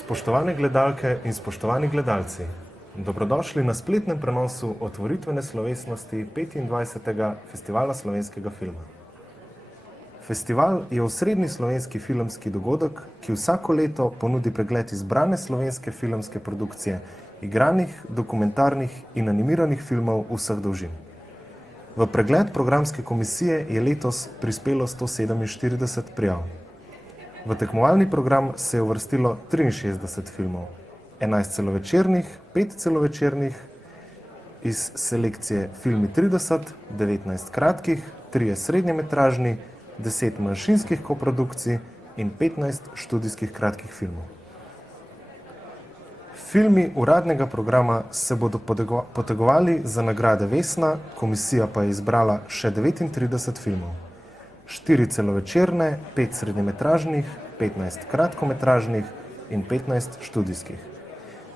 Spoštovane gledalke in spoštovani gledalci, dobrodošli na spletnem prenosu otvoritvene slovesnosti 25. Festivala slovenskega filma. Festival je osrednji slovenski filmski dogodek, ki vsako leto ponudi pregled izbrane slovenske filmske produkcije, igranih, dokumentarnih in animiranih filmov vseh dolžin. V pregled programske komisije je letos prispelo 147 prijav. V tekmovalni program se je uvrstilo 63 filmov, 11 celovečernih, 5 celovečernih, iz selekcije Filmi 30, 19 kratkih, 3 srednjemetražni, 10 manjšinskih koprodukcij in 15 študijskih kratkih filmov. Filmi uradnega programa se bodo potegovali za nagrade Vesna, komisija pa je izbrala še 39 filmov. 4 celovečerne, 5 srednjemetražnih, 15 kratkometražnih in 15 študijskih.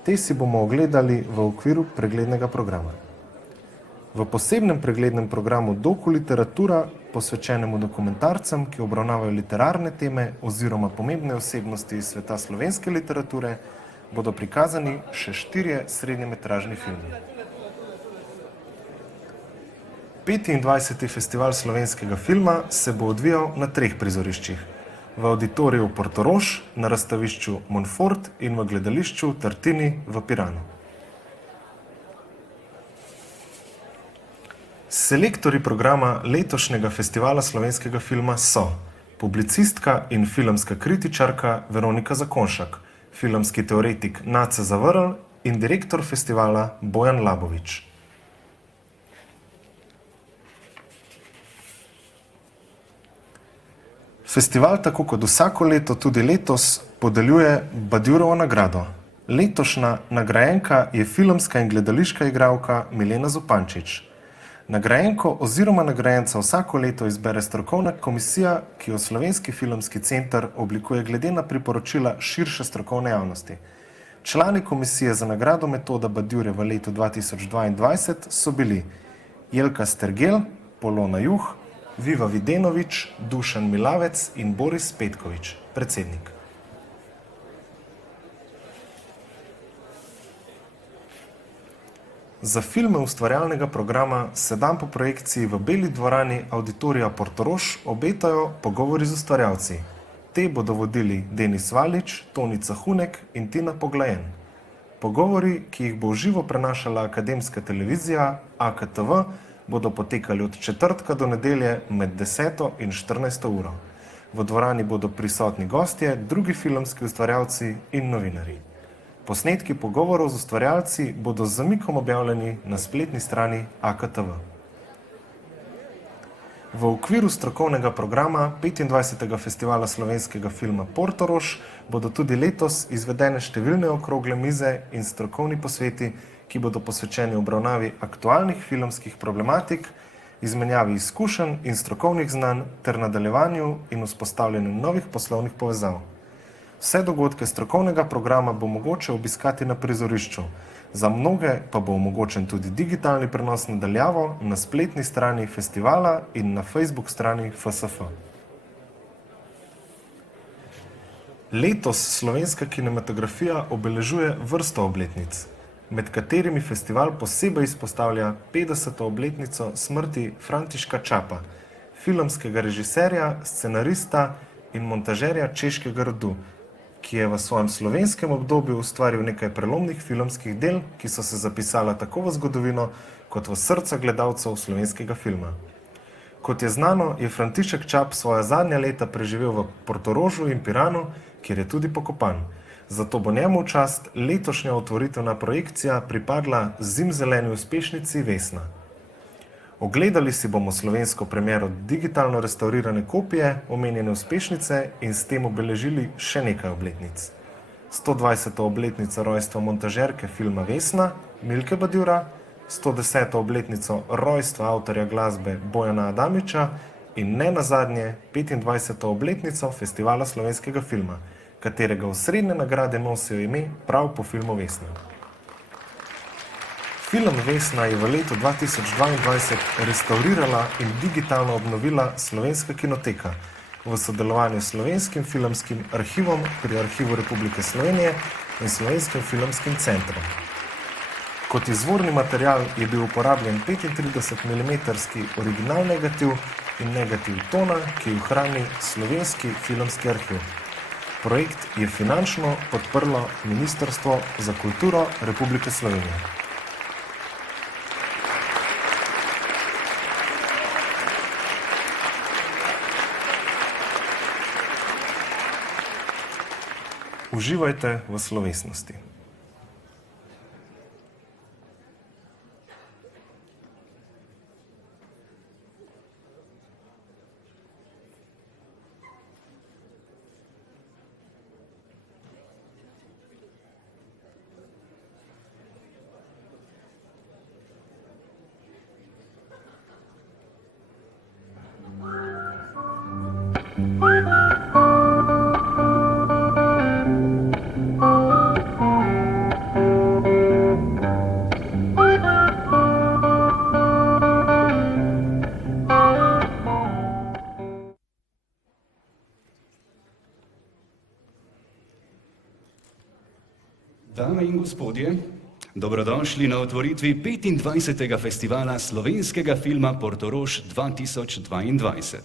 Te si bomo ogledali v okviru preglednega programa. V posebnem preglednem programu Doku literatura, posvečenemu dokumentarcem, ki obravnavajo literarne teme oziroma pomembne osebnosti iz sveta slovenske literature, bodo prikazani še 4 srednjemetražni filmi. 25. Festival slovenskega filma se bo odvijal na 3 prizoriščih. V auditoriju Portorož, na razstavišču Monfort in v gledališču Tartini v Piranu. Selektorji programa letošnjega Festivala slovenskega filma so publicistka in filmska kritičarka Veronika Zakonšek, filmski teoretik Nace Zavrl in direktor festivala Bojan Labovič. Festival, tako kot vsako leto, tudi letos podeljuje Badiurovo nagrado. Letošnja nagrajenka je filmska in gledališka igralka Milena Zupančič. Nagrajenko oziroma nagrajenca vsako leto izbere strokovna komisija, ki jo Slovenski filmski center oblikuje glede na priporočila širše strokovne javnosti. Člani komisije za nagrado Metoda Badiure v letu 2022 so bili Jelka Stergel, Polona Juh, Viva Videnovič, Dušan Milavec in Boris Petkovič, predsednik. Za filme ustvarjalnega programa se dan po projekciji v Beli dvorani auditorija Portorož obetajo pogovori z ustvarjalci. Te bodo vodili Denis Valič, Tonica Hunek in Tina Poglajen. Pogovori, ki jih bo v živo prenašala akademska televizija AKTV, bodo potekali od četrtka do nedelje med 10. in 14. uro. V dvorani bodo prisotni gostje, drugi filmski ustvarjalci in novinarji. Posnetki pogovorov z ustvarjalci bodo z zamikom objavljeni na spletni strani AKTV. V okviru strokovnega programa 25. Festivala slovenskega filma Portorož bodo tudi letos izvedene številne okrogle mize in strokovni posveti, ki bodo posvečeni obravnavi aktualnih filmskih problematik, izmenjavi izkušenj in strokovnih znanj ter nadaljevanju in vzpostavljanju novih poslovnih povezav. Vse dogodke strokovnega programa bo mogoče obiskati na prizorišču, za mnoge pa bo omogočen tudi digitalni prenos na daljavo na spletni strani festivala in na Facebook strani FSF. Letos slovenska kinematografija obeležuje vrsto obletnic, med katerimi festival posebej izpostavlja 50. obletnico smrti Františka Čapa, filmskega režiserja, scenarista in montažerja češkega rodu, ki je v svojem slovenskem obdobju ustvaril nekaj prelomnih filmskih del, ki so se zapisala tako v zgodovino, kot v srca gledalcev slovenskega filma. Kot je znano, je František Čap svoja zadnja leta preživel v Portorožu in Piranu, kjer je tudi pokopan. Zato bo njemu v čast letošnja otvoritvena projekcija pripadla zimzeleni uspešnici Vesna. Ogledali si bomo slovensko premiero digitalno restaurirane kopije omenjene uspešnice in s tem obeležili še nekaj obletnic. 120. obletnico rojstva montažerke filma Vesna, Milke Badiura, 110. obletnico rojstva avtorja glasbe Bojana Adamiča in ne nazadnje 25. obletnico Festivala slovenskega filma, katerega osrednje nagrade nosijo ime prav po filmu Vesna. Film Vesna je v letu 2022 restaurirala in digitalno obnovila Slovenska kinoteka, v sodelovanju s Slovenskim filmskim arhivom pri Arhivu Republike Slovenije in Slovenskim filmskim centrom. Kot izvorni material je bil uporabljen 35 mm original negativ in negativ tona, ki jih hrani Slovenski filmski arhiv. Projekt je finančno podprlo Ministrstvo za kulturo Republike Slovenije. Uživajte v slovesnosti. Dame in gospodje, dobrodošli na otvoritvi 25. festivala slovenskega filma Portorož 2022.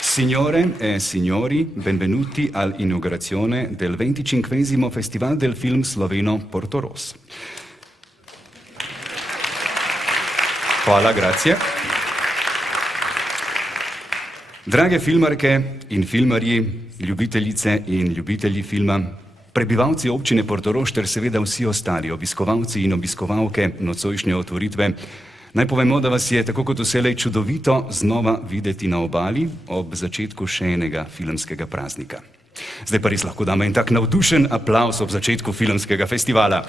Signore e signori, benvenuti all'inaugurazione del 25esimo Festival del Film Sloveno Portorož. Hvala, grazie. Drage filmarke in filmarji, ljubiteljice in ljubitelji filma, prebivalci občine Portorož ter seveda vsi ostali obiskovalci in obiskovalke nocojšnje otvoritve, naj povemo, da vas je tako kot vselej čudovito znova videti na obali ob začetku še enega filmskega praznika. Zdaj pa res lahko damo en tak navdušen aplavz ob začetku filmskega festivala.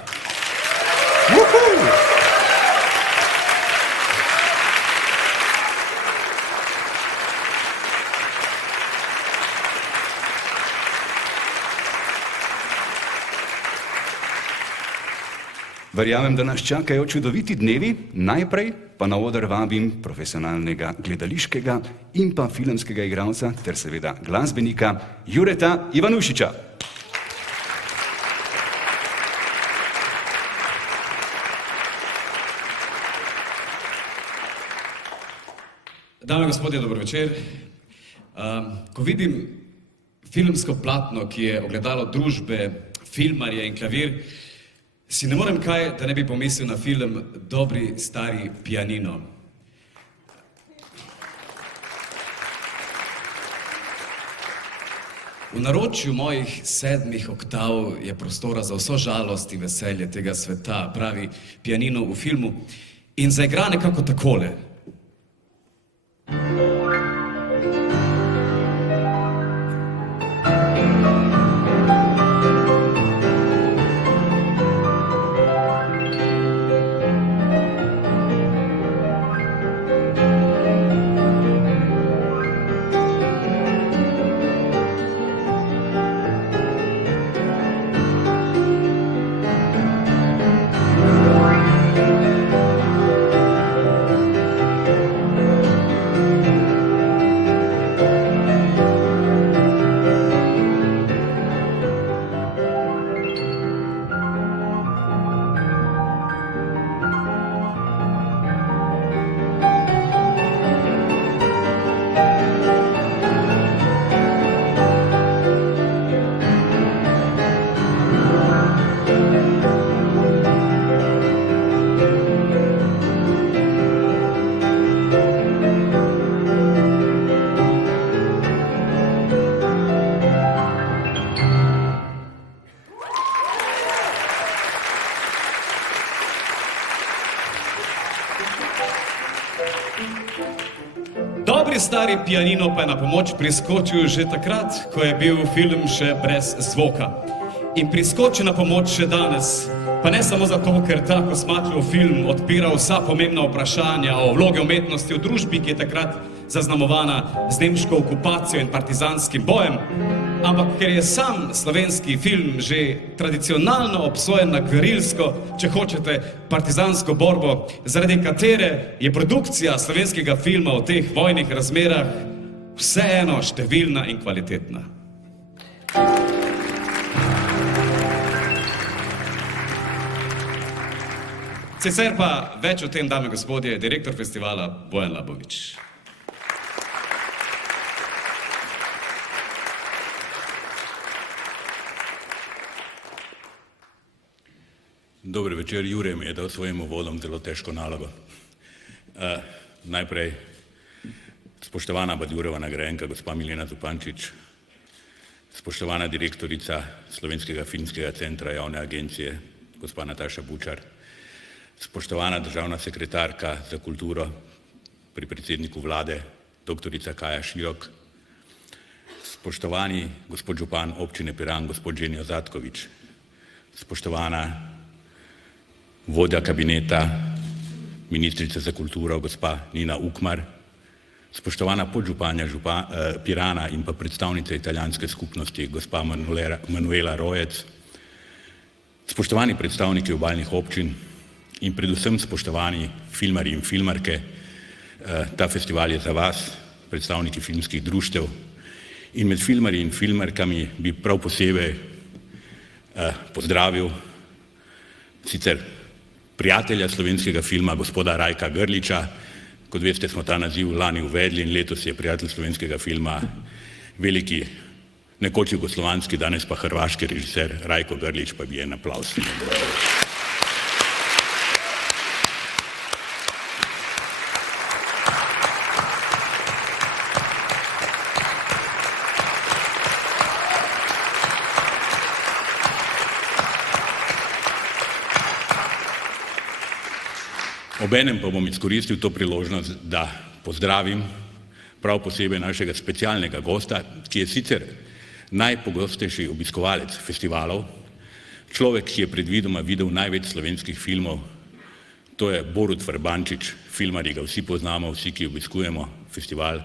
Verjamem, da nas čakajo čudoviti dnevi, najprej pa na oder vabim profesionalnega gledališkega in pa filmskega igralca ter seveda glasbenika Jureta Ivanušiča. Dame in gospodje, dobro večer. Ko vidim filmsko platno, ki je ogledalo družbe, filmarje in klavir, si ne morem kaj, da ne bi pomislil na film Dobri stari pianino. V naročju mojih 7 oktav je prostora za vso žalost in veselje tega sveta, pravi pianino v filmu, in zaigra nekako takole. Dobri stari pianino pa je na pomoč priskočil že takrat, ko je bil film še brez zvoka. In priskoči na pomoč še danes, pa ne samo zato, ker ta kosmatljiv film odpira vsa pomembna vprašanja o vlogi umetnosti v družbi, ki je takrat zaznamovana z nemško okupacijo in partizanskim bojem, ampak ker je sam slovenski film že tradicionalno obsojen na gverilsko, če hočete, partizansko borbo, zaradi katere je produkcija slovenskega filma v teh vojnih razmerah vseeno številna in kvalitetna. Sicer pa več o tem, dame in gospodje, direktor festivala Bojan Labovič. Dober večer, Jure mi je dal svojim uvodom zelo težko nalogo. Najprej spoštovana Badjurova nagrajenka, gospa Milena Zupančič, spoštovana direktorica Slovenskega filmskega centra javne agencije, gospa Nataša Bučar, spoštovana državna sekretarka za kulturo pri predsedniku vlade, doktorica Kaja Širok, spoštovani gospod župan občine Piran, gospod Ženjo Zatkovič, spoštovana vodja kabineta ministrice za kulturo, gospa Nina Ukmar, spoštovana podžupanja Pirana in pa predstavnica italijanske skupnosti, gospa Manuela Rojec, spoštovani predstavniki obalnih občin in predvsem spoštovani filmarji in filmarke, ta festival je za vas, predstavniki filmskih društev, in med filmarji in filmarkami bi prav posebej pozdravil sicer prijatelja slovenskega filma, gospoda Rajka Grliča. Kot veste, smo ta naziv lani uvedli in letos je prijatelj slovenskega filma veliki, nekoč jugoslovanski, danes pa hrvaški režiser Rajko Grlič, pa bi en aplavz. Obenem pa bom izkoristil to priložnost, da pozdravim prav posebej našega specialnega gosta, ki je sicer najpogostejši obiskovalec festivalov, človek, ki je predvidoma videl največ slovenskih filmov, to je Borut Vrbančič, filmarji ga vsi poznamo, vsi, ki obiskujemo festival.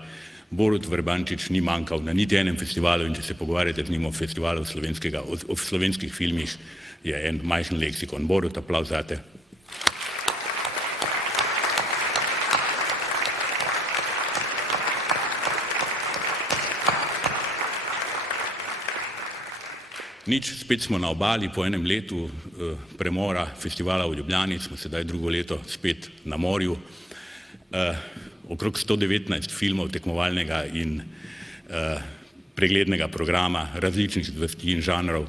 Borut Vrbančič ni manjkal na niti enem festivalu in če se pogovarjate z njim o festivalu o slovenskih filmih, je en majhen leksikon. Borut, aplavz zate. Nič, spet smo na obali, po enem letu premora festivala v Ljubljani, smo sedaj drugo leto spet na morju. Okrog 119 filmov tekmovalnega in preglednega programa, različnih zvrsti in žanrov,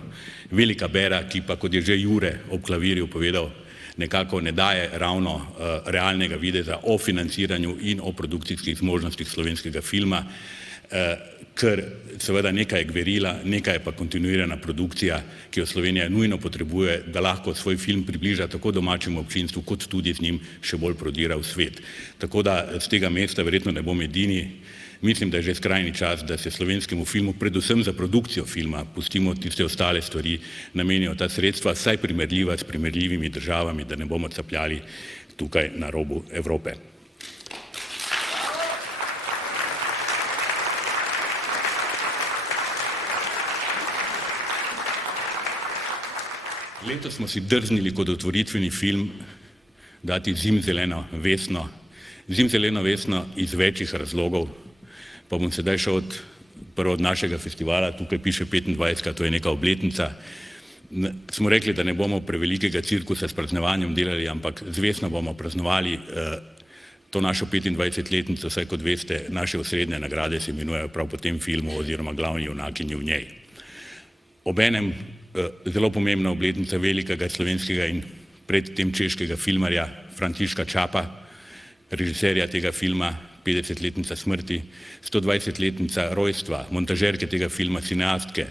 velika bera, ki pa, kot je že Jure ob klavirju povedal, nekako ne daje ravno realnega videza o financiranju in o produkcijskih zmožnostih slovenskega filma, ker seveda nekaj je gverila, nekaj je pa kontinuirana produkcija, ki jo Slovenija nujno potrebuje, da lahko svoj film približa tako domačemu občinstvu, kot tudi z njim še bolj prodira v svet. Tako da z tega mesta verjetno ne bom edini. Mislim, da je že skrajni čas, da se slovenskemu filmu, predvsem za produkcijo filma, pustimo tiste ostale stvari, namenijo ta sredstva, vsaj primerljiva s primerljivimi državami, da ne bomo capljali tukaj na robu Evrope. Letos smo si drznili kot otvoritveni film dati Zimzeleno Vesno. Zimzeleno Vesno iz večjih razlogov, pa bom sedaj šel prvo od našega festivala, tukaj piše 25, to je neka obletnica. Smo rekli, da ne bomo prevelikega cirkusa s praznovanjem delali, ampak z Vesno bomo praznovali to našo 25-letnico, saj kot veste, naše osrednje nagrade se imenujejo prav po tem filmu oziroma glavni junakinji v njej. Obenem zelo pomembna obletnica velikega slovenskega in predtem češkega filmarja Františka Čapa, režiserja tega filma, 50-letnica smrti, 120-letnica rojstva, montažerke tega filma, cineastke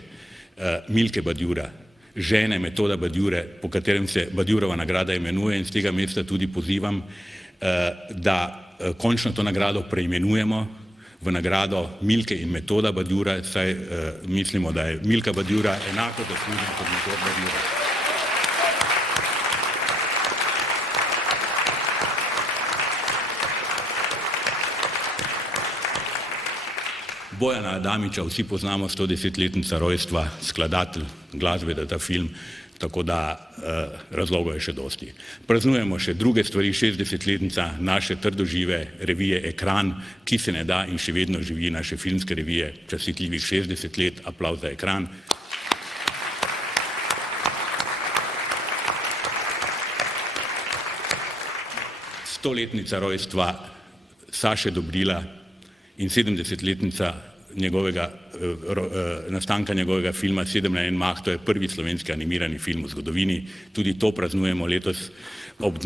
Milke Badjura, žene Metoda Badjure, po katerem se Badjurova nagrada imenuje, in z tega mesta tudi pozivam, da končno to nagrado preimenujemo v nagrado Milke in Metoda Badjura, saj mislimo, da je Milka Badjura enako zaslužena kot Metoda Badjura. Bojana Adamiča vsi poznamo, 110-letnica rojstva, skladatelj glasbe za ta film, tako da razlogov je še dosti. Praznujemo še druge stvari, 60-letnica naše trdožive revije Ekran, ki se ne da in še vedno živi, naše filmske revije, častitljivih 60 let, aplavz za Ekran. Stoletnica rojstva Saše Dobrila in 70-letnica nastanka njegovega filma 7 na en mah, to je prvi slovenski animirani film v zgodovini. Tudi to praznujemo letos ob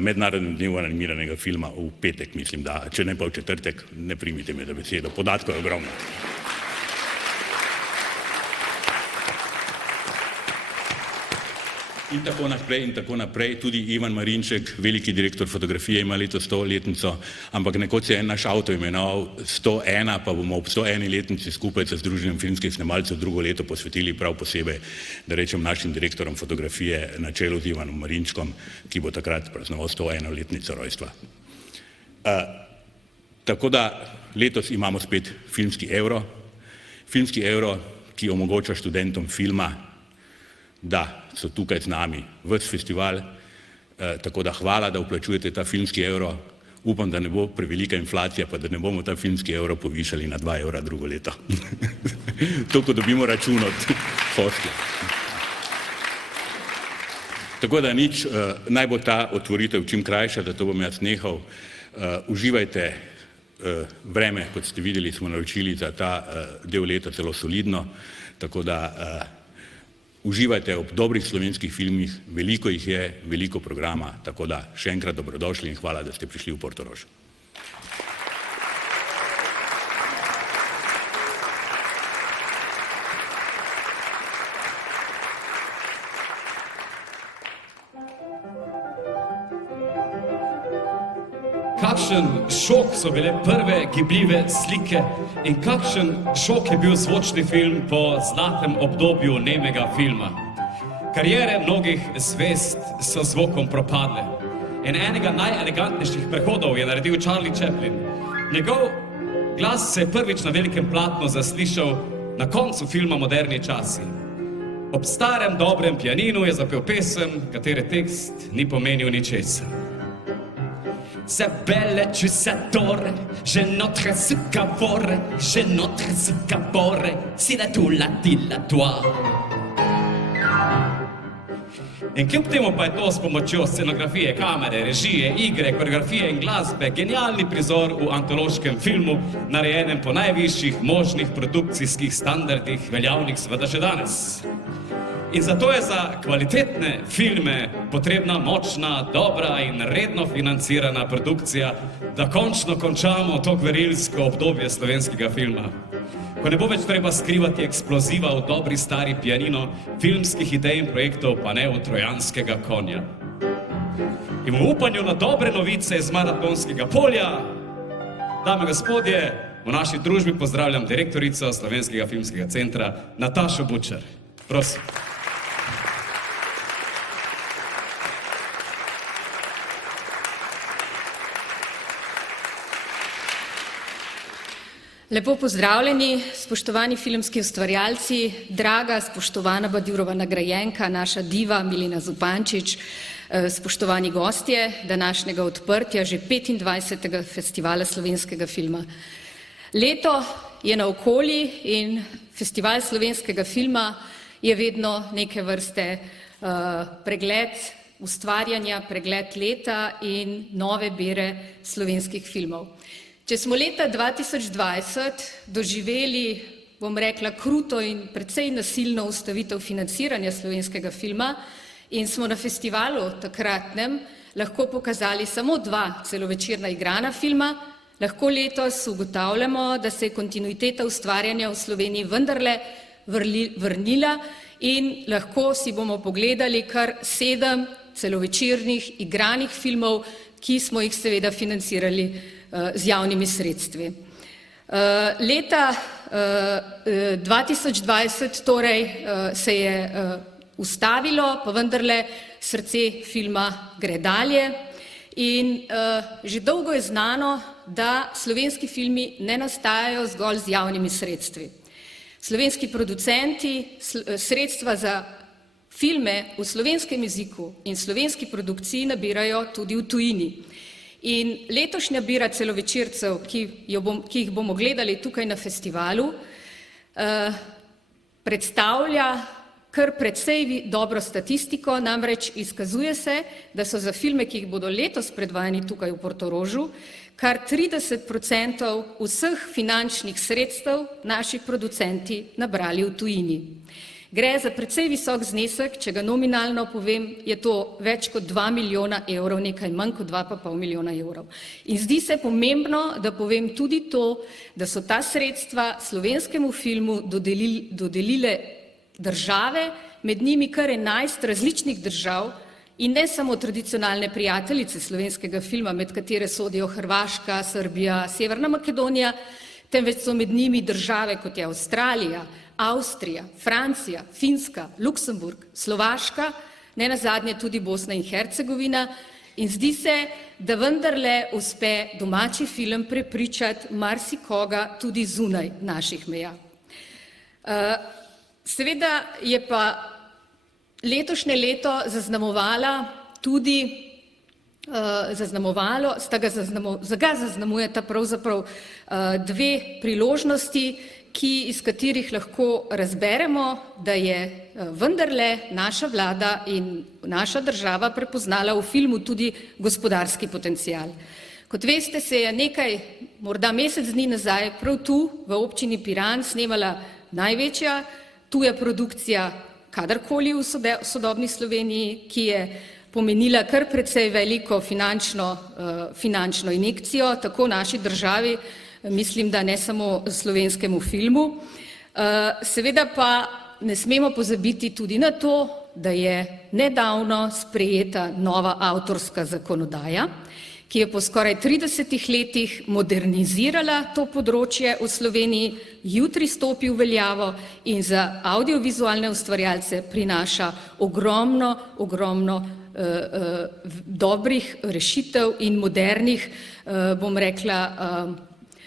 mednarodnem dnevu animiranega filma v petek, mislim, da, če ne pa v četrtek, ne primite me za besedo, podatkov je ogromno. In tako naprej, tudi Ivan Marinček, veliki direktor fotografije, ima letos 100-letnico, ampak nekoč se je naš avto imenoval 101, pa bomo ob 101 letnici skupaj z Združenjem filmskih snemalcev drugo leto posvetili prav posebej, da rečem, našim direktorom fotografije na čelu z Ivanom Marinčkom, ki bo takrat praznoval 101 letnico rojstva. Tako da letos imamo spet filmski evro, ki omogoča študentom filma, da so tukaj z nami ves festival, tako da hvala, da vplačujete ta filmski evro. Upam, da ne bo prevelika inflacija, pa da ne bomo ta filmski evro povišali na 2 evra drugo leto. To, ko dobimo račun od hostja. Tako da nič, naj bo ta otvoritev čim krajša, zato bom jaz nehal. Uživajte vreme, kot ste videli, smo naročili za ta del leta zelo solidno, tako da uživajte ob dobrih slovenskih filmih, veliko jih je, veliko programa, tako da še enkrat dobrodošli in hvala, da ste prišli v Portorož. Kakšen šok so bile prve gibljive slike in kakšen šok je bil zvočni film po zlatem obdobju nemega filma. Karijere mnogih zvezd so zvokom propadle in enega najelegantnejših prehodov je naredil Charlie Chaplin. Njegov glas se je prvič na velikem platnu zaslišal na koncu filma Moderni časi. Ob starem dobrem pianinu je zapel pesem, katere tekst ni pomenil ničesar. Sa belle ciussatore, je notre succavore, si la tu la ti la tua. In kljub temu pa je to s pomočjo scenografije, kamere, režije, igre, koreografije in glasbe genialni prizor v antološkem filmu, narejenem po najvišjih možnih produkcijskih standardih, veljavnih seveda še danes. In zato je za kvalitetne filme potrebna močna, dobra in redno financirana produkcija, da končno končamo to gverilsko obdobje slovenskega filma. Ko ne bo več treba skrivati eksploziva v dobri stari pianino, filmskih idej in projektov pa ne v trojanskega konja. In v upanju na dobre novice iz maratonskega polja, dame in gospodje, v naši družbi pozdravljam direktorico Slovenskega filmskega centra Natašo Bučar. Prosim. Lepo pozdravljeni, spoštovani filmski ustvarjalci, draga, spoštovana Badjurova nagrajenka, naša diva Milena Zupančič, spoštovani gostje današnjega odprtja že 25. festivala slovenskega filma. Leto je naokoli in festival slovenskega filma je vedno neke vrste pregled ustvarjanja, pregled leta in nove bere slovenskih filmov. Če smo leta 2020 doživeli, bom rekla, kruto in precej nasilno ustavitev financiranja slovenskega filma in smo na festivalu takratnem lahko pokazali samo 2 celovečerna igrana filma, lahko letos ugotavljamo, da se je kontinuiteta ustvarjanja v Sloveniji vendarle vrnila in lahko si bomo pogledali kar 7 celovečernih igranih filmov, ki smo jih seveda financirali z javnimi sredstvi. Leta 2020 torej se je ustavilo, pa vendarle srce filma gre dalje In že dolgo je znano, da slovenski filmi ne nastajajo zgolj z javnimi sredstvi. Slovenski producenti sredstva za filme v slovenskem jeziku in slovenski produkciji nabirajo tudi v tujini. In letošnja bira celovečercev, ki jih bomo gledali tukaj na festivalu, predstavlja kar precej dobro statistiko, namreč izkazuje se, da so za filme, ki jih bodo letos predvajani tukaj v Portorožu, kar 30% vseh finančnih sredstev naši producenti nabrali v tujini. Gre za precej visok znesek, če ga nominalno povem, je to več kot 2 milijona evrov, nekaj manj kot 2,5 milijona evrov. In zdi se pomembno, da povem tudi to, da so ta sredstva slovenskemu filmu dodelile države, med njimi kar 11 različnih držav in ne samo tradicionalne prijateljice slovenskega filma, med katere sodijo Hrvaška, Srbija, Severna Makedonija, temveč so med njimi države kot je Avstralija, Avstrija, Francija, Finska, Luksemburg, Slovaška, ne nazadnje tudi Bosna in Hercegovina, in zdi se, da vendarle uspe domači film prepričati marsikoga tudi zunaj naših meja. Seveda je pa letošnje leto zaznamujeta pravzaprav dve priložnosti, iz katerih lahko razberemo, da je vendarle naša vlada in naša država prepoznala v filmu tudi gospodarski potencial. Kot veste, se je morda mesec dni nazaj, prav tu v občini Piran snemala največja tuja produkcija kadarkoli v sodobni Sloveniji, ki je pomenila kar precej veliko finančno injekcijo, tako naši državi, mislim, da ne samo slovenskemu filmu. Seveda pa ne smemo pozabiti tudi na to, da je nedavno sprejeta nova avtorska zakonodaja, ki je po skoraj 30 letih modernizirala to področje v Sloveniji, jutri stopi v veljavo in za audiovizualne ustvarjalce prinaša ogromno dobrih rešitev in modernih, bom rekla,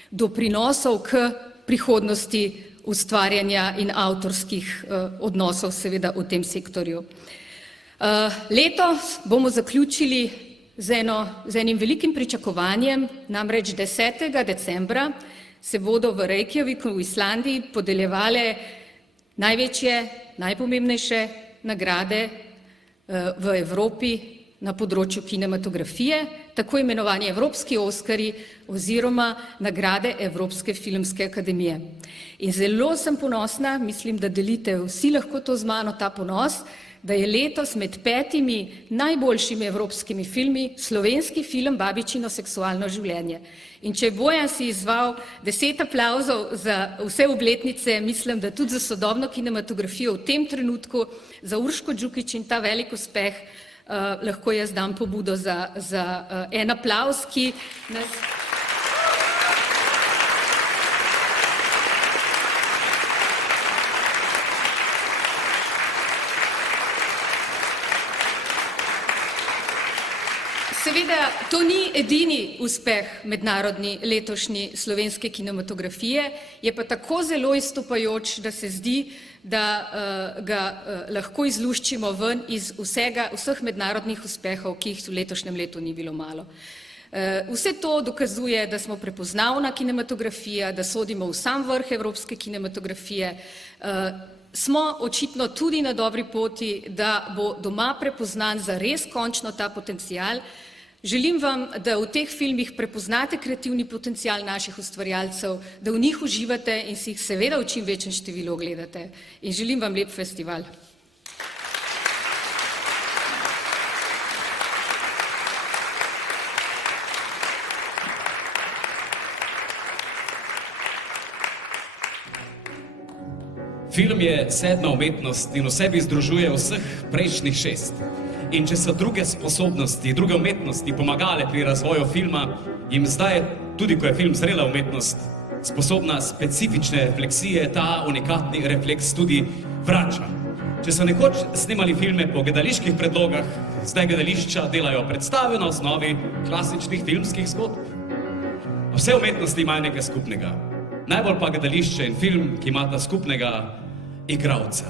doprinosov k prihodnosti ustvarjanja in avtorskih odnosov seveda v tem sektorju. Letos bomo zaključili z enim velikim pričakovanjem, namreč 10. decembra se bodo v Reykjaviku v Islandiji podeljevale največje, najpomembnejše nagrade v Evropi na področju kinematografije, tako imenovani Evropski Oskarji oziroma nagrade Evropske filmske akademije. In zelo sem ponosna, mislim, da delite vsi lahko to z mano, ta ponos, da je letos med 5 najboljšimi evropskimi filmi slovenski film Babičino seksualno življenje. In če Bojan si izval 10 aplavzov za vse obletnice, mislim, da tudi za sodobno kinematografijo v tem trenutku, za Urško Džukić in ta velik uspeh, lahko jaz dam pobudo za en aplavz, ki nas... Seveda, to ni edini uspeh mednarodni letošnji slovenske kinematografije, je pa tako zelo izstopajoč, da se zdi, da ga lahko izluščimo ven iz vseh mednarodnih uspehov, ki jih v letošnjem letu ni bilo malo. Vse to dokazuje, da smo prepoznavna kinematografija, da sodimo v sam vrh evropske kinematografije, smo očitno tudi na dobri poti, da bo doma prepoznan za res končno ta potencial. Želim vam, da v teh filmih prepoznate kreativni potencial naših ustvarjalcev, da v njih uživate in si jih seveda v čim večjem številu ogledate. In želim vam lep festival. Film je 7. umetnost in v sebi združuje vseh prejšnjih 6. In če so druge sposobnosti, druge umetnosti pomagale pri razvoju filma, jim zdaj, tudi ko je film zrela umetnost, sposobna specifične refleksije, ta unikatni refleks tudi vrača. Če so nekoč snemali filme po gledaliških predlogah, zdaj gledališča delajo predstave na osnovi klasičnih filmskih zgodb. Vse umetnosti imajo nekaj skupnega. Najbolj pa gledališče in film, ki imata skupnega igralca.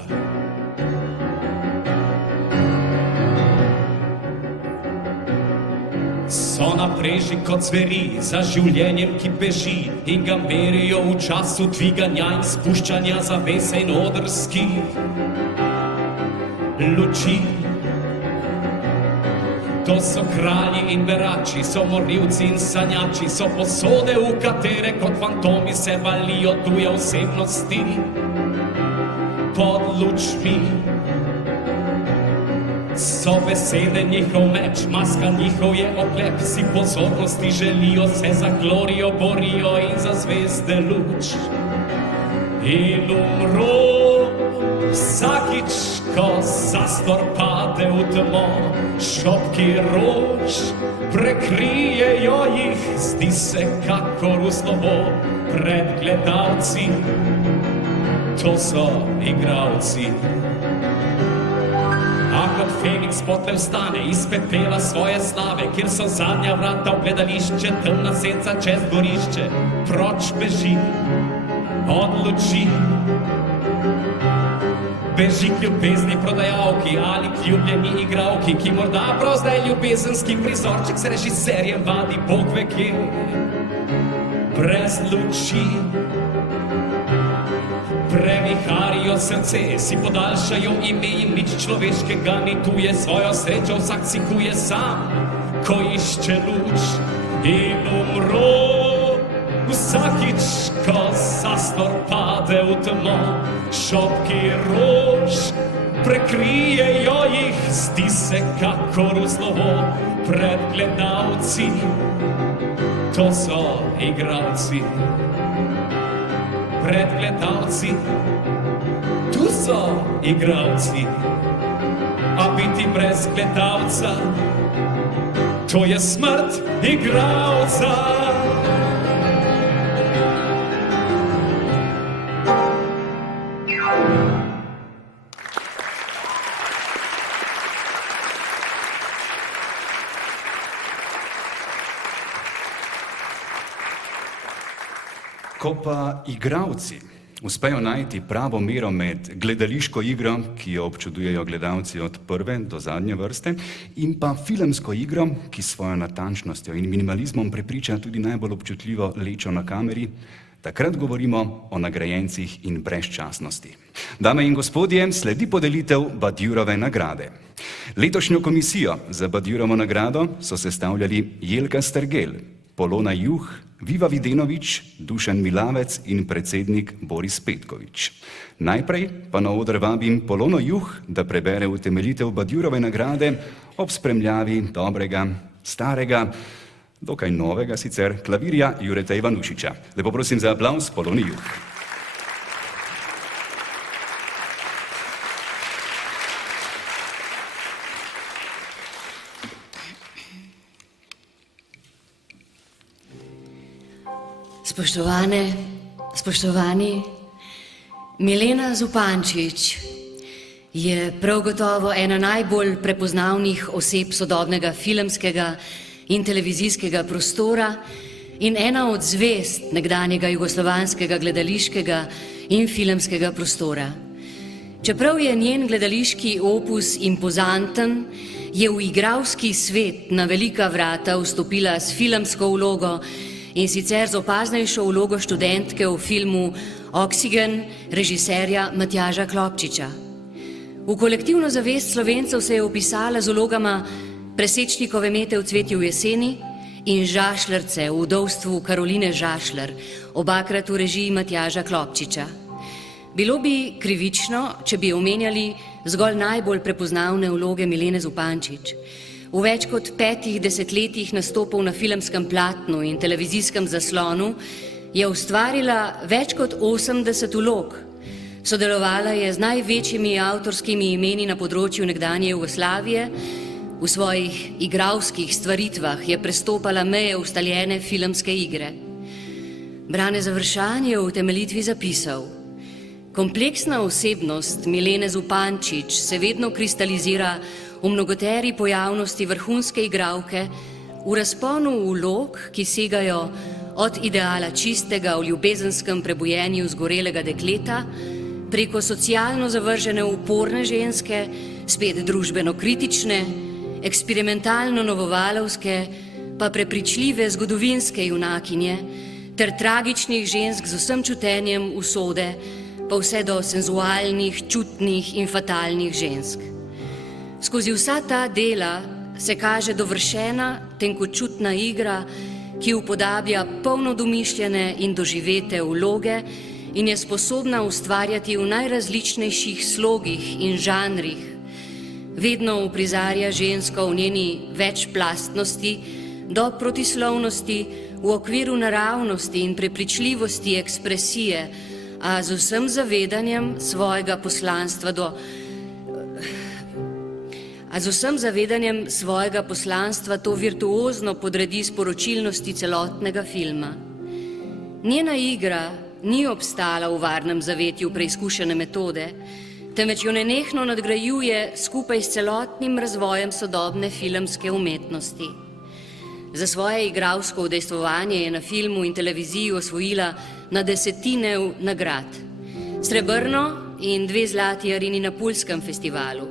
So na preži kot zveri, za življenjem, ki beži, in ga merijo v času dviganja in spuščanja zavese in odrskih luči. To so kralji in berači, so morilci in sanjači, so posode, v katere kot fantomi se valijo tuje osebnosti pod lučmi. So besede njihov meč, maska njihov je oklep, si pozornosti želijo, se za glorijo borijo in za zvezde luč. In umro vsakič, ko zastor pade v tmo, šopki rož prekrijejo jih, zdi se kakor v slovo pred gledalci, to so igralci. A kot Feniks potem vstane iz pepela svoje slave, kjer so zadnja vrata v gledališče, temna senca čez gorišče, proč beži od luči. Beži k ljubezni prodajalki ali k ljubljeni igralki, ki morda prav zdaj ljubezenski prizorček s režiserjem vadi Bog ve kje, brez luči. Previharijo srce, si podaljšajo ime in nič človeškega ni tuje, svojo srečo vsak si kuje sam, ko išče luč. In umro vsakič, ko zastor pade v tmo, šopki rož prekrijejo jih, zdi se kakor v slovo pred gledalci, to so igralci. Pred gledalci, tu so igralci, a biti brez gledalca, to je smrt igralca. Ko pa igralci uspejo najti pravo mero med gledališko igro, ki jo občudujejo gledalci od prve do zadnje vrste, in pa filmsko igro, ki s svojo natančnostjo in minimalizmom prepriča tudi najbolj občutljivo lečo na kameri, takrat govorimo o nagrajencih in brezčasnosti. Dame in gospodje, sledi podelitev Badjurove nagrade. Letošnjo komisijo za Badjurovo nagrado so sestavljali Jelka Strgel, Polona Juh, Viva Videnovič, Dušan Milavec in predsednik Boris Petkovič. Najprej pa na oder vabim Polono Juh, da prebere utemeljitev Badjurove nagrade ob spremljavi dobrega, starega, dokaj novega sicer, klavirja Jureta Ivanušiča. Lepo prosim za aplavz Poloni Juh. Spoštovane, spoštovani, Milena Zupančič je prav gotovo ena najbolj prepoznavnih oseb sodobnega filmskega in televizijskega prostora in ena od zvezd nekdanjega jugoslovanskega gledališkega in filmskega prostora. Čeprav je njen gledališki opus impozanten, je v igralski svet na velika vrata vstopila s filmsko vlogo in sicer z opaznejšo vlogo študentke v filmu Oksigen režiserja Matjaža Klopčiča. V kolektivno zavest Slovencev se je opisala z vlogama Presečnikove mete v cvetju jeseni in Žašljarce v vdovstvu Karoline Žašljar, obakrat v režiji Matjaža Klopčiča. Bilo bi krivično, če bi omenjali zgolj najbolj prepoznavne vloge Milene Zupančič. V več kot 5 desetletjih nastopov na filmskem platnu in televizijskem zaslonu je ustvarila več kot 80 vlog. Sodelovala je z največjimi avtorskimi imeni na področju nekdanje Jugoslavije, v svojih igralskih stvaritvah je prestopala meje ustaljene filmske igre. Brane Završan je v utemeljitvi zapisal: Kompleksna osebnost Milene Zupančič se vedno kristalizira v mnogoteri pojavnosti vrhunske igralke, v razponu vlog, ki segajo od ideala čistega v ljubezenskem prebujenju zgorelega dekleta, preko socialno zavržene uporne ženske, spet družbeno kritične, eksperimentalno novovalovske, pa prepričljive zgodovinske junakinje, ter tragičnih žensk z vsem čutenjem usode, pa vse do senzualnih, čutnih in fatalnih žensk. Skozi vsa ta dela se kaže dovršena, tenkočutna igra, ki upodablja polno domišljene in doživete vloge in je sposobna ustvarjati v najrazličnejših slogih in žanrih. Vedno uprizarja žensko v njeni večplastnosti do protislovnosti v okviru naravnosti in prepričljivosti ekspresije, a z vsem zavedanjem svojega poslanstva to virtuozno podredi sporočilnosti celotnega filma. Njena igra ni obstala v varnem zavetju preizkušene metode, temveč jo nenehno nadgrajuje skupaj s celotnim razvojem sodobne filmske umetnosti. Za svoje igralsko udejstvovanje je na filmu in televiziji osvojila na desetine nagrad. Srebrno in 2 zlati arini na Puljskem festivalu,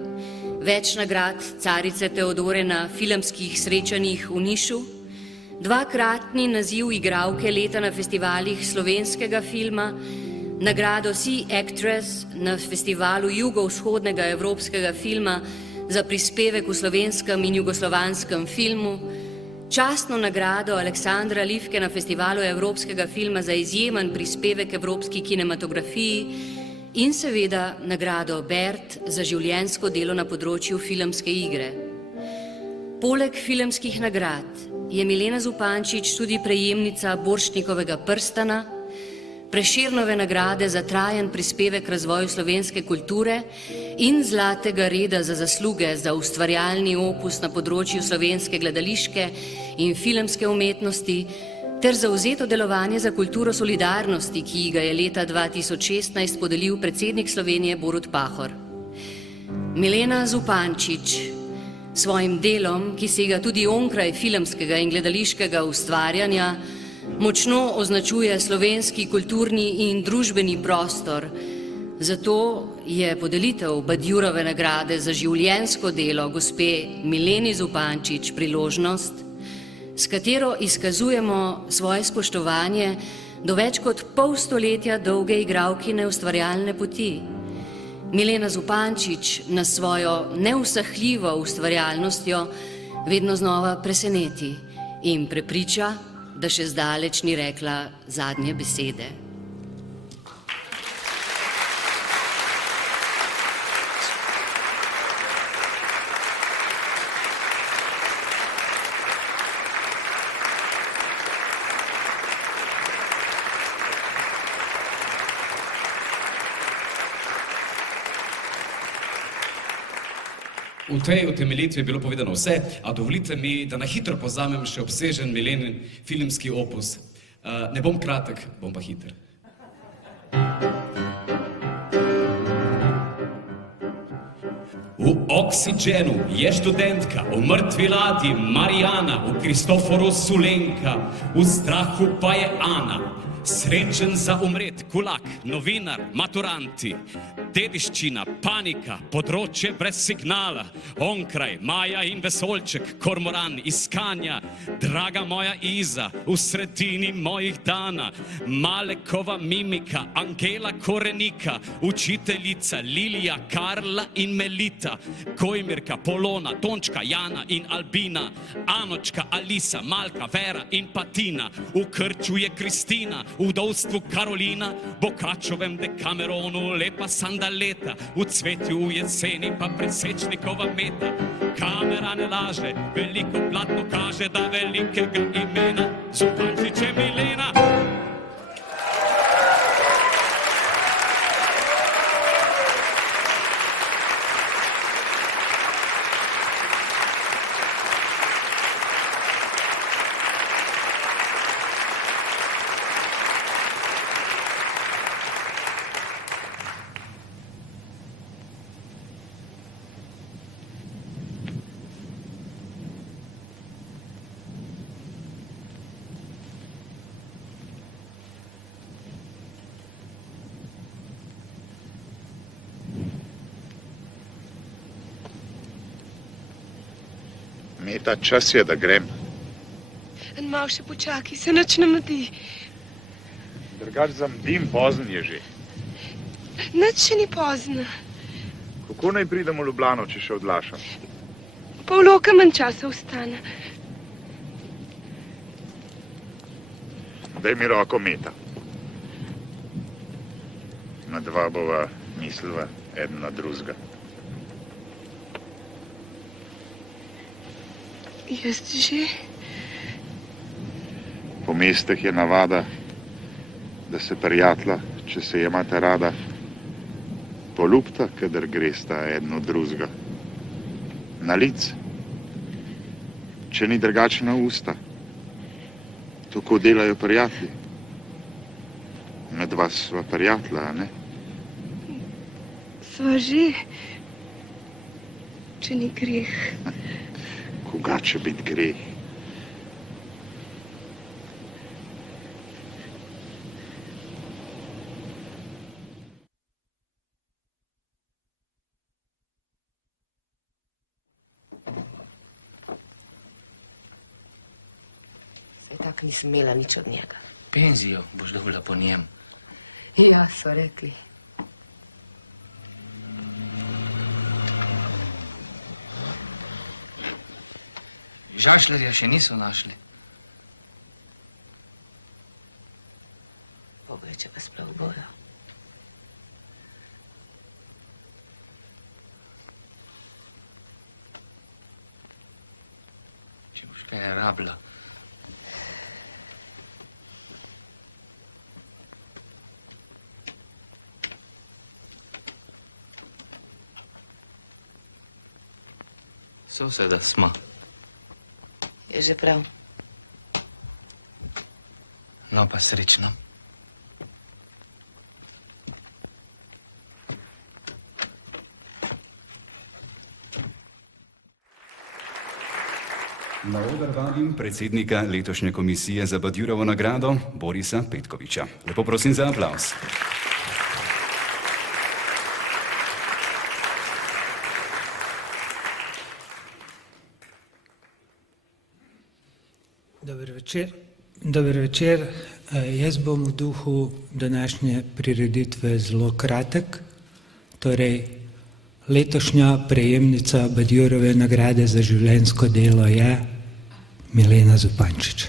več nagrad carice Teodore na filmskih srečanjih v Nišu, 2-kratni naziv igralke leta na festivalih slovenskega filma, nagrado Sea Actress na festivalu jugovzhodnega evropskega filma za prispevek v slovenskem in jugoslovanskem filmu, častno nagrado Aleksandra Livke na festivalu evropskega filma za izjemen prispevek evropski kinematografiji in seveda nagrado Bert za življenjsko delo na področju filmske igre. Poleg filmskih nagrad je Milena Zupančič tudi prejemnica Borštnikovega prstana, Prešernove nagrade za trajen prispevek razvoju slovenske kulture in Zlatega reda za zasluge za ustvarjalni opus na področju slovenske gledališke in filmske umetnosti ter zavzeto delovanje za kulturo solidarnosti, ki ga je leta 2016 podelil predsednik Slovenije Borut Pahor. Milena Zupančič svojim delom, ki sega tudi onkraj filmskega in gledališkega ustvarjanja, močno označuje slovenski kulturni in družbeni prostor. Zato je podelitev Badjurove nagrade za življenjsko delo gospe Mileni Zupančič priložnost, s katero izkazujemo svoje spoštovanje do več kot pol stoletja dolge igralkine ustvarjalne poti. Milena Zupančič nas svojo neusahljivo ustvarjalnostjo vedno znova preseneti in prepriča, da še zdaleč ni rekla zadnje besede. V tej utemeljitvi je bilo povedano vse, a dovolite mi, da na hitro povzamem še obsežen Milenin filmski opus. Ne bom kratek, bom pa hiter. V Oxygenu je študentka, v mrtvi ladji Marijana, v Kristoforu Sulenka, v strahu pa je Ana. Srečen za umret, kulak, novinar, maturanti, dediščina, panika, področje brez signala, onkraj, Maja in vesoljček, kormoran, iskanja, draga moja Iza, v sredini mojih dana, Malekova mimika, Angela Korenika, učiteljica Lilija, Karla in Melita, Kojmirka, Polona, Tončka, Jana in Albina, Anočka, Alisa, Malka, Vera in Patina, v Krču je Kristina, v Vdovstvu Karolina, Bokačovem Dekameronu, lepa sandaleta, v Cvetju v jeseni pa Presečnikova meta. Kamera ne laže, veliko platno kaže, da velikega imena Zupančič je Milena. Meta, čas je, da grem. En malo še počakaj, se nič ne mudi. Drugač zamdim, pozen je že. Nič še ni pozno. Kako naj pridem v Ljubljano, če še odlašam? Pol loka manj časa ostane. Daj mi roko, Meta. Na dva bova mislila eden na drugega. Jaz že? Po mestih je navada, da se prijatla, če se imate rada, poljubta, kadar gresta eden od drugega. Na lic, če ni drugačna usta. Tako delajo prijatelji. Med vas sva prijatla, a ne? Sva že, če ni greh. Koga će biti greh? Tak nisem imela nič od njega. Penzijo boš dobila po njem. Ja, so rekli. Žašlerja še niso našli. Bogoje, če pa sploh bojo. Če boš kaj rabila. Soseda smo. Je že prav. No pa srečno. Na oder vabim predsednika letošnje komisije za Badjurovo nagrado, Borisa Petkoviča. Lepo prosim za aplavz. Dober večer. Jaz bom v duhu današnje prireditve zelo kratek. Torej, letošnja prejemnica Badjurove nagrade za življenjsko delo je Milena Zupančič.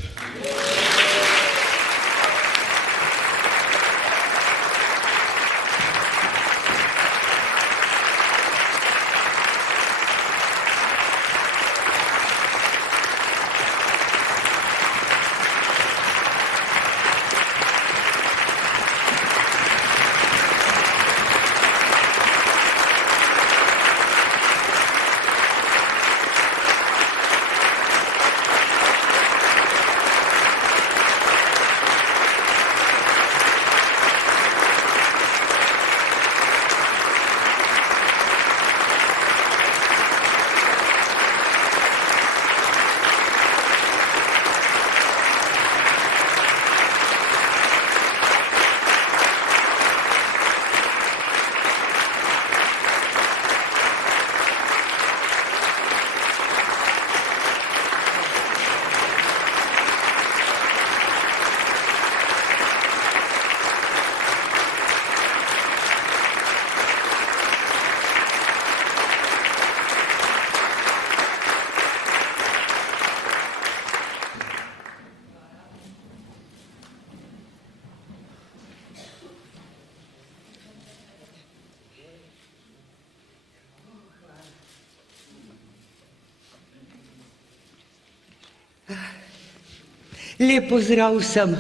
Lep pozdrav vsem,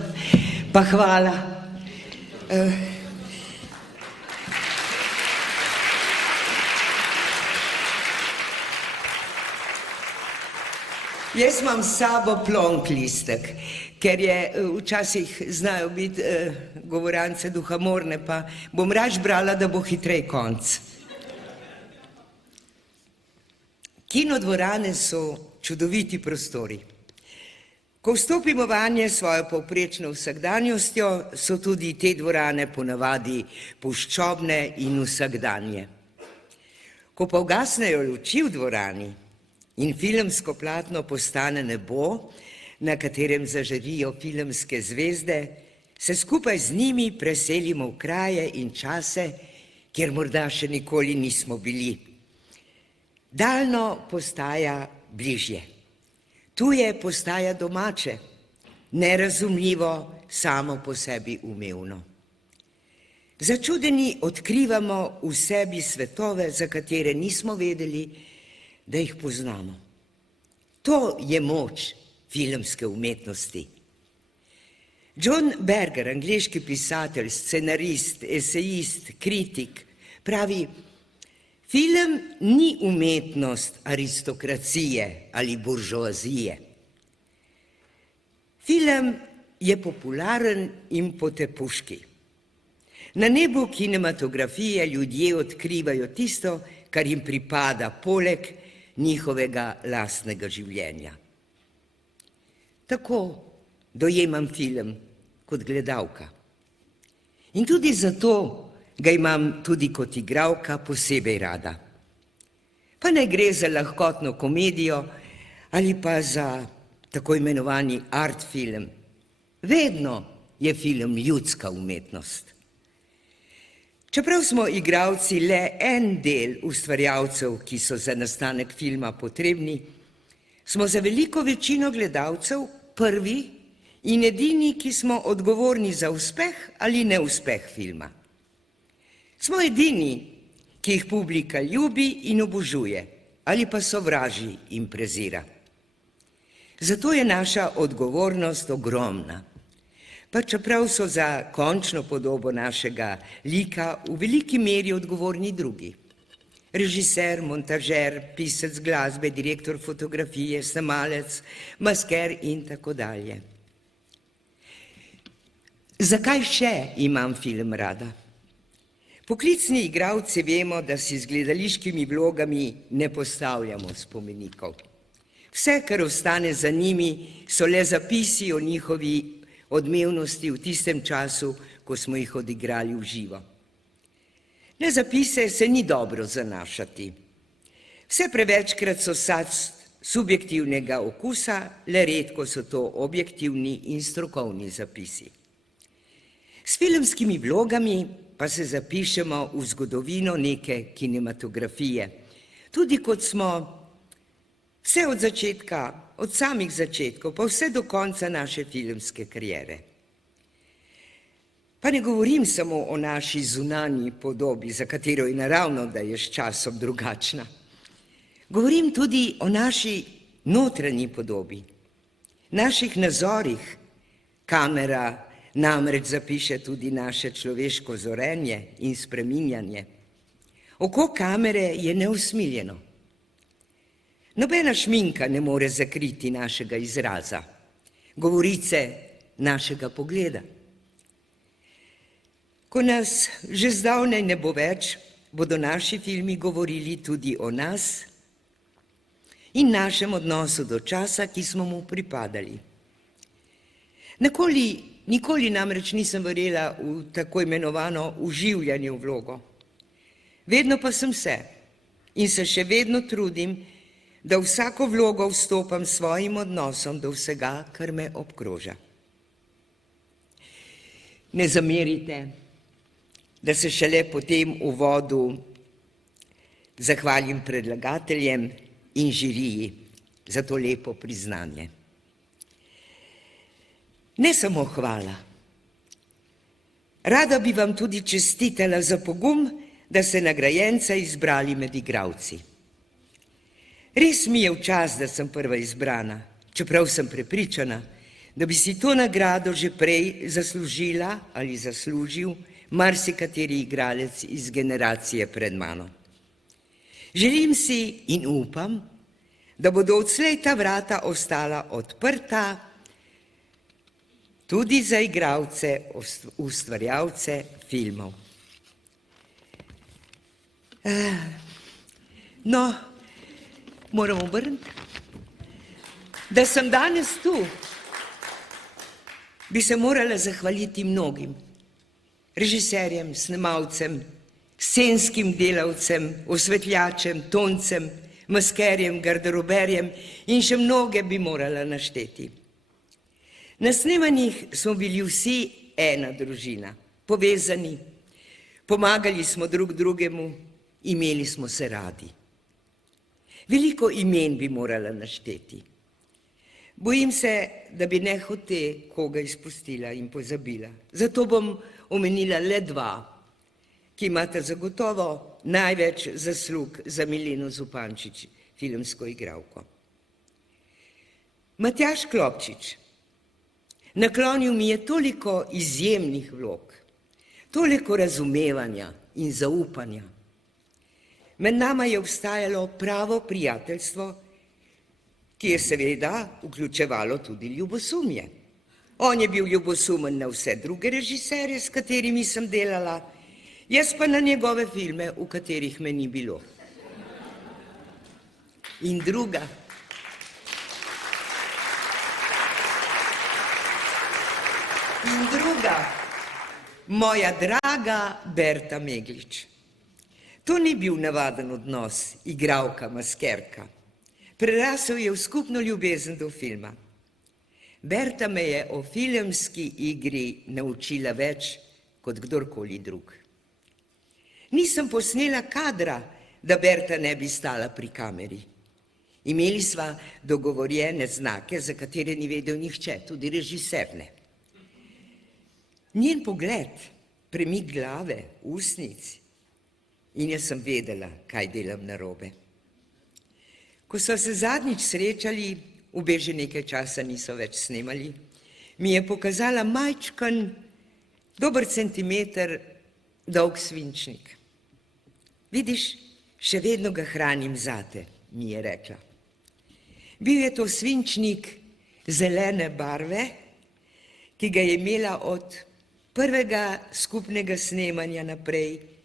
pa hvala. Jaz imam s sabo plonk listek, ker je včasih znajo biti govorance duhamorne, pa bom rač brala, da bo hitrej konc. Kinodvorane so čudoviti prostori. Ko vstopimo vanje svojo povprečno vsakdanjostjo, so tudi te dvorane ponavadi puščobne in vsakdanje. Ko pa ugasnejo luči v dvorani, in filmsko platno postane nebo, na katerem zažarijo filmske zvezde, se skupaj z njimi preselimo v kraje in čase, kjer morda še nikoli nismo bili. Daljno postaja bližje, tuje postaja domače, nerazumljivo, samo po sebi umevno. Začudeni odkrivamo v sebi svetove, za katere nismo vedeli, da jih poznamo. To je moč filmske umetnosti. John Berger, angleški pisatelj, scenarist, esejist, kritik, pravi: film ni umetnost aristokracije ali buržoazije. Film je popularen in potepuški. Na nebu kinematografije ljudje odkrivajo tisto, kar jim pripada poleg njihovega lastnega življenja. Tako dojemam film kot gledalka. In tudi zato ga imam tudi kot igralka posebej rada. Pa naj gre za lahkotno komedijo ali pa za tako imenovani art film. Vedno je film ljudska umetnost. Čeprav smo igralci le en del ustvarjalcev, ki so za nastanek filma potrebni, smo za veliko večino gledalcev prvi in edini, ki smo odgovorni za uspeh ali neuspeh filma. Smo edini, ki jih publika ljubi in obožuje, ali pa sovraži in prezira. Zato je naša odgovornost ogromna. Pa čeprav so za končno podobo našega lika v veliki meri odgovorni drugi. Režiser, montažer, pisec glasbe, direktor fotografije, snemalec, masker in tako dalje. Zakaj še imam film rada? Poklicni igralci vemo, da si z gledališkimi vlogami ne postavljamo spomenikov. Vse, kar ostane za njimi, so le zapisi o njihovi odmevnosti v tistem času, ko smo jih odigrali v živo. Na zapise se ni dobro zanašati. Vse prevečkrat so sad subjektivnega okusa, le redko so to objektivni in strokovni zapisi. S filmskimi vlogami pa se zapišemo v zgodovino neke kinematografije, tudi kot smo vse od začetka, od samih začetkov, pa vse do konca naše filmske kariere. Pa ne govorim samo o naši zunanji podobi, za katero je naravno, da je s časom drugačna. Govorim tudi o naši notranji podobi, naših nazorih. Kamera namreč zapiše tudi naše človeško zorenje in spreminjanje. Oko kamere je neusmiljeno. Nobena šminka ne more zakriti našega izraza, govorice našega pogleda. Ko nas že zdavnaj ne bo več, bodo naši filmi govorili tudi o nas in našem odnosu do časa, ki smo mu pripadali. Nikoli namreč nisem verjela v tako imenovano vživljanje v vlogo. Vedno pa sem se in se še vedno trudim, da vsako vlogo vstopam s svojim odnosom do vsega, kar me obkroža. Ne zamerite, da se šele po tem uvodu zahvalim predlagateljem in žiriji za to lepo priznanje. Ne samo hvala. Rada bi vam tudi čestitala za pogum, da ste nagrajenca izbrali med igralci. Res mi je v čast, da sem prva izbrana, čeprav sem prepričana, da bi si to nagrado že prej zaslužila ali zaslužil marsikateri igralec iz generacije pred mano. Želim si in upam, da bodo odslej ta vrata ostala odprta tudi za igralce, ustvarjalce filmov. Moram obrniti. Da sem danes tu, bi se morala zahvaliti mnogim. Režiserjem, snemalcem, scenskim delavcem, osvetljačem, toncem, maskerjem, garderoberjem in še mnoge bi morala našteti. Na snemanjih smo bili vsi ena družina, povezani, pomagali smo drug drugemu, imeli smo se radi. Veliko imen bi morala našteti. Bojim se, da bi nehote koga izpustila in pozabila. Zato bom omenila le dva, ki imata zagotovo največ zaslug za Mileno Zupančič, filmsko igralko. Matjaž Klopčič. Naklonil mi je toliko izjemnih vlog, toliko razumevanja in zaupanja. Med nama je obstajalo pravo prijateljstvo, ki je seveda vključevalo tudi ljubosumje. On je bil ljubosumen na vse druge režiserje, s katerimi sem delala, jaz pa na njegove filme, v katerih me ni bilo. In druga. Moja draga Berta Meglič. To ni bil navaden odnos, igralka, maskerka. Prerasel je v skupno ljubezen do filma. Berta me je o filmski igri naučila več kot kdorkoli drug. Nisem posnela kadra, da Berta ne bi stala pri kameri. Imeli sva dogovorjene znake, za katere ni vedel nihče, tudi režiser ne. Njen pogled, premik glave, ustnic, in jaz sem vedela, kaj delam narobe. Ko so se zadnjič srečali, obe že nekaj časa niso več snemali, mi je pokazala majčken, dober centimeter dolg svinčnik. Vidiš, še vedno ga hranim zate, mi je rekla. Bil je to svinčnik zelene barve, ki ga je imela od prvega skupnega snemanja naprej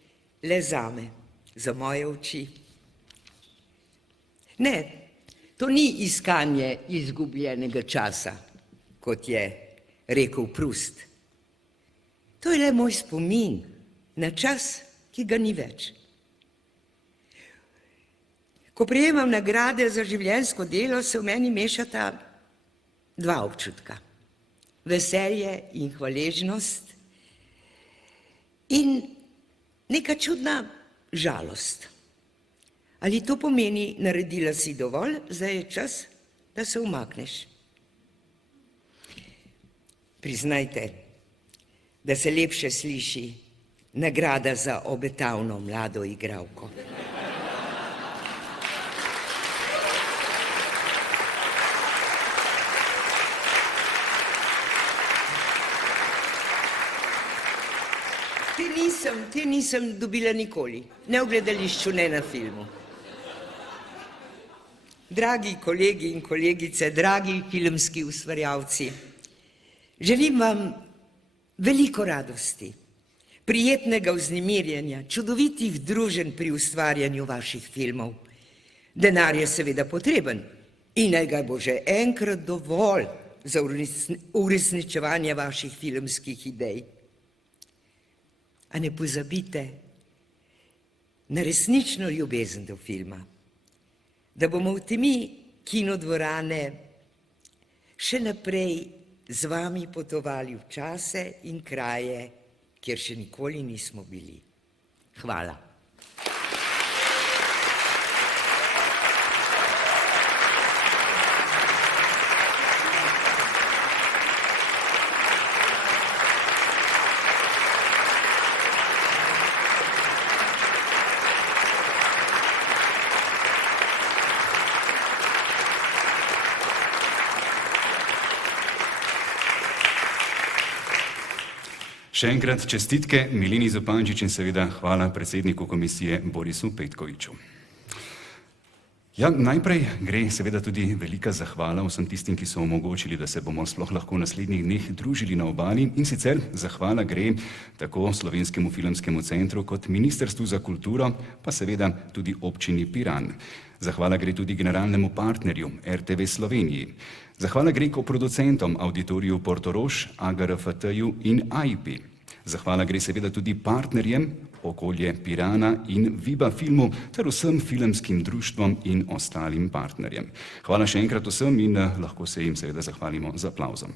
le zame, za moje oči. Ne, to ni iskanje izgubljenega časa, kot je rekel Proust. To je le moj spomin na čas, ki ga ni več. Ko prejemam nagrade za življenjsko delo, se v meni mešata dva občutka. Veselje in hvaležnost in neka čudna žalost. Ali to pomeni, naredila si dovolj, zdaj je čas, da se umakneš? Priznajte, da se lepše sliši nagrada za obetavno mlado igralko. Te nisem dobila nikoli, ne v gledališču, ne na filmu. Dragi kolegi in kolegice, dragi filmski ustvarjalci, želim vam veliko radosti, prijetnega vznemirjenja, čudovitih druženj pri ustvarjanju vaših filmov. Denar je seveda potreben in naj ga bo že enkrat dovolj za uresničevanje vaših filmskih idej. A ne pozabite na resnično ljubezen do filma, da bomo v temi kinodvorane še naprej z vami potovali v čase in kraje, kjer še nikoli nismo bili. Hvala. Še enkrat čestitke Mileni Zupančič in seveda hvala predsedniku komisije Borisu Petkoviču. Ja, najprej gre seveda tudi velika zahvala vsem tistim, ki so omogočili, da se bomo sploh lahko v naslednjih dneh družili na obali, in sicer zahvala gre tako Slovenskemu filmskemu centru kot Ministrstvu za kulturo, pa seveda tudi občini Piran. Zahvala gre tudi generalnemu partnerju RTV Sloveniji. Zahvala gre koproducentom Auditoriju Portorož, AGRFT-ju in AIP. Zahvala gre seveda tudi partnerjem okolje Pirana in Viba filmu ter vsem filmskim društvom in ostalim partnerjem. Hvala še enkrat vsem in lahko se jim seveda zahvalimo z aplavzom.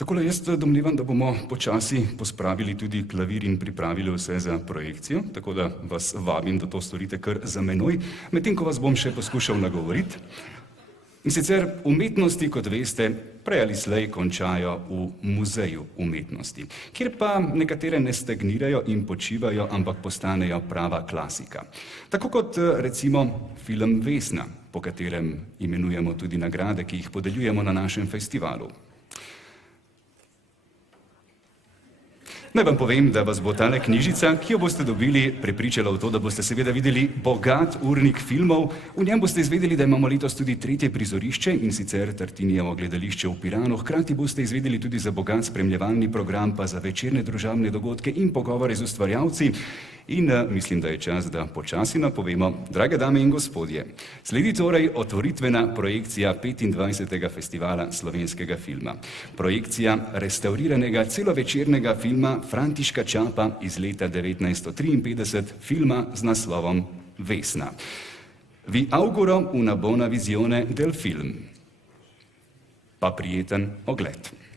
Takole jaz domnevam, da bomo počasi pospravili tudi klavir in pripravili vse za projekcijo, tako da vas vabim, da to storite kar za menoj, medtem ko vas bom še poskušal nagovoriti. In sicer umetnosti, kot veste, prej ali slej končajo v muzeju umetnosti, kjer pa nekatere ne stagnirajo in počivajo, ampak postanejo prava klasika. Tako kot recimo film Vesna, po katerem imenujemo tudi nagrade, ki jih podeljujemo na našem festivalu. Naj vam povem, da vas bo tale knjižica, ki jo boste dobili, prepričala v to, da boste seveda videli bogat urnik filmov. V njem boste izvedeli, da imamo letos tudi 3. prizorišče in sicer Tartinijevo gledališče v Piranu. Hkrati boste izvedeli tudi za bogat spremljevalni program, pa za večerne družabne dogodke in pogovore z ustvarjalci. In mislim, da je čas, da počasi napovemo, drage dame in gospodje, sledi torej otvoritvena projekcija 25. festivala slovenskega filma. Projekcija restauriranega celovečernega filma Františka Čapa iz leta 1953, filma z naslovom Vesna. Vi auguro una buona visione del film. Pa prijeten ogled.